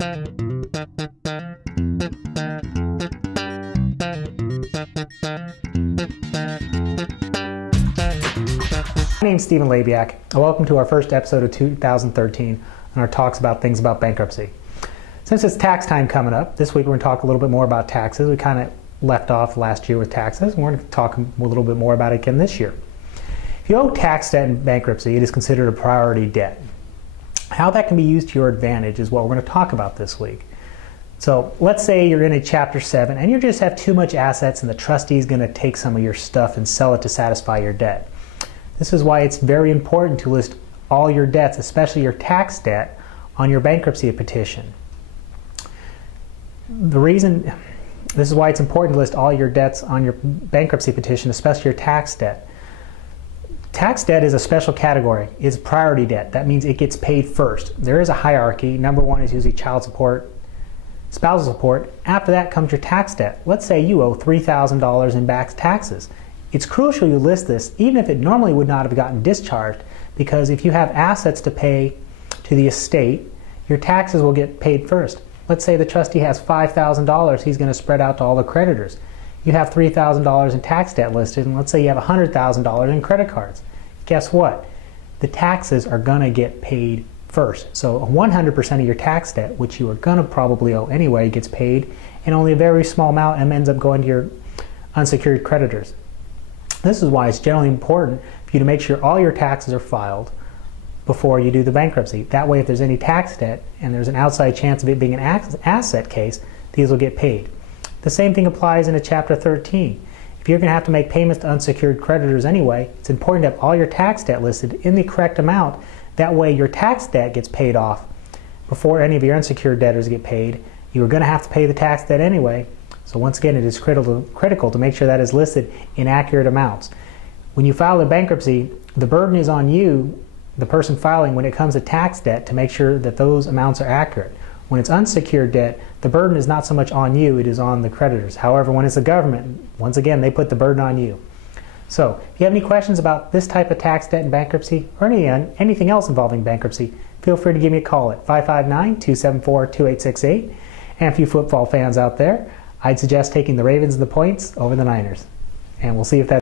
My name is Stephen Labiak, and welcome to our first episode of 2013 and our talks about things about bankruptcy. Since it's tax time coming up, this week we're going to talk a little bit more about taxes. We kind of left off last year with taxes, and we're going to talk a little bit more about it again this year. If you owe tax debt in bankruptcy, it is considered a priority debt. How that can be used to your advantage is what we're going to talk about this week. So let's say you're in a Chapter 7 and you just have too much assets and the trustee is going to take some of your stuff and sell it to satisfy your debt. This is why it's very important to list all your debts, especially your tax debt, on your bankruptcy petition. This is why it's important to list all your debts on your bankruptcy petition, especially your tax debt. Tax debt is a special category. It's priority debt. That means it gets paid first. There is a hierarchy. Number one is usually child support, spousal support. After that comes your tax debt. Let's say you owe $3,000 in back taxes. It's crucial you list this, even if it normally would not have gotten discharged, because if you have assets to pay to the estate, your taxes will get paid first. Let's say the trustee has $5,000 he's going to spread out to all the creditors. You have $3,000 in tax debt listed, and let's say you have $100,000 in credit cards. Guess what? The taxes are going to get paid first. So 100% of your tax debt, which you are going to probably owe anyway, gets paid, and only a very small amount ends up going to your unsecured creditors. This is why it's generally important for you to make sure all your taxes are filed before you do the bankruptcy. That way, if there's any tax debt and there's an outside chance of it being an asset case, these will get paid. The same thing applies in a Chapter 13. If you're going to have to make payments to unsecured creditors anyway, it's important to have all your tax debt listed in the correct amount. That way, your tax debt gets paid off before any of your unsecured debtors get paid. You are going to have to pay the tax debt anyway. So once again, it is critical to make sure that is listed in accurate amounts. When you file a bankruptcy, the burden is on you, the person filing, when it comes to tax debt, to make sure that those amounts are accurate. When it's unsecured debt, the burden is not so much on you, it is on the creditors. However, when it's the government, once again, they put the burden on you. So if you have any questions about this type of tax debt in bankruptcy, or anything else involving bankruptcy, feel free to give me a call at 559-274-2868. And for you football fans out there, I'd suggest taking the Ravens and the points over the Niners. And we'll see if that